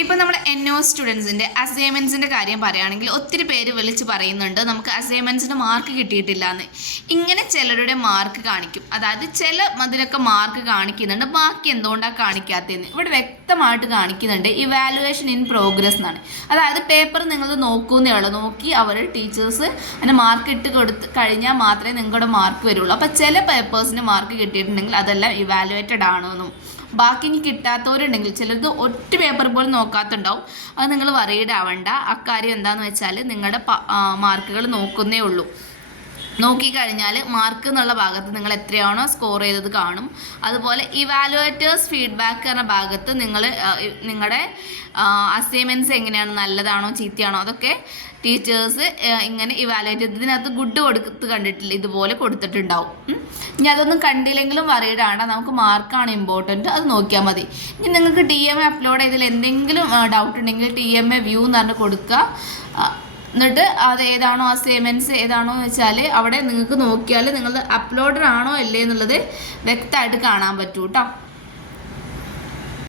ഇപ്പം നമ്മുടെ NO സ്റ്റുഡൻസിൻ്റെ അസൈൻമെൻറ്റ്സിൻ്റെ കാര്യം പറയുകയാണെങ്കിൽ ഒത്തിരി പേര് വിളിച്ച് പറയുന്നുണ്ട് നമുക്ക് അസൈൻമെൻറ്റ്സിന് മാർക്ക് കിട്ടിയിട്ടില്ല എന്ന്. ഇങ്ങനെ ചിലരുടെ മാർക്ക് കാണിക്കും, അതായത് ചില അതിലൊക്കെ മാർക്ക് കാണിക്കുന്നുണ്ട്, ബാക്കി എന്തുകൊണ്ടാണ് കാണിക്കാത്തതെന്ന് ഇവിടെ വ്യക്തമായിട്ട് കാണിക്കുന്നുണ്ട്. ഇവാലുവേഷൻ ഇൻ പ്രോഗ്രസ് എന്നാണ്. അതായത് പേപ്പർ നിങ്ങൾ നോക്കുന്നേ ഉള്ളൂ, നോക്കി അവർ ടീച്ചേഴ്സ് അതിന് മാർക്ക് ഇട്ട് കൊടുത്ത് കഴിഞ്ഞാൽ മാത്രമേ നിങ്ങളുടെ മാർക്ക് വരുള്ളൂ. അപ്പോൾ ചില പേപ്പേഴ്സിന് മാർക്ക് കിട്ടിയിട്ടുണ്ടെങ്കിൽ അതെല്ലാം ഇവാലുവേറ്റഡ് ആണെന്നും ബാക്കി ഇനി കിട്ടാത്തവരുണ്ടെങ്കിൽ ചിലത് ഒറ്റ പേപ്പർ പോലും നോക്കാത്തുണ്ടാവും, അത് നിങ്ങൾ വറീഡ് ആവണ്ട. അക്കാര്യം എന്താണെന്ന് വെച്ചാൽ നിങ്ങളുടെ മാർക്കുകൾ നോക്കുന്നേ ഉള്ളൂ. നോക്കിക്കഴിഞ്ഞാൽ മാർക്ക് എന്നുള്ള ഭാഗത്ത് നിങ്ങൾ എത്രയാണോ സ്കോർ ചെയ്തത് കാണും. അതുപോലെ ഇവാലുവേറ്റേഴ്സ് ഫീഡ്ബാക്ക് എന്ന ഭാഗത്ത് നിങ്ങളുടെ അസൈൻമെൻറ്റ്സ് എങ്ങനെയാണ്, നല്ലതാണോ ചീത്തയാണോ, അതൊക്കെ ടീച്ചേഴ്സ് ഇങ്ങനെ ഇവാലുവേറ്റ് ചെയ്ത് ഇതിനകത്ത് ഗുഡ് കൊടുത്ത് കണ്ടിട്ടില്ല, ഇതുപോലെ കൊടുത്തിട്ടുണ്ടാവും. ഇനി അതൊന്നും കണ്ടില്ലെങ്കിലും വറീഡാണ്, നമുക്ക് മാർക്കാണ് ഇമ്പോർട്ടൻറ്റ്, അത് നോക്കിയാൽ മതി. ഇനി നിങ്ങൾക്ക് TMA അപ്ലോഡ് ചെയ്തതിൽ എന്തെങ്കിലും ഡൗട്ട് ഉണ്ടെങ്കിൽ TMA വ്യൂ എന്ന് പറഞ്ഞ് കൊടുക്കുക. എന്നിട്ട് അത് ഏതാണോ അസൈൻമെൻറ്റ്സ് ഏതാണോ എന്ന് വെച്ചാൽ അവിടെ നിങ്ങൾക്ക് നോക്കിയാൽ നിങ്ങൾ അപ്ലോഡഡ് ആണോ അല്ലേ എന്നുള്ളത് വ്യക്തമായിട്ട് കാണാൻ പറ്റൂ കേട്ടോ.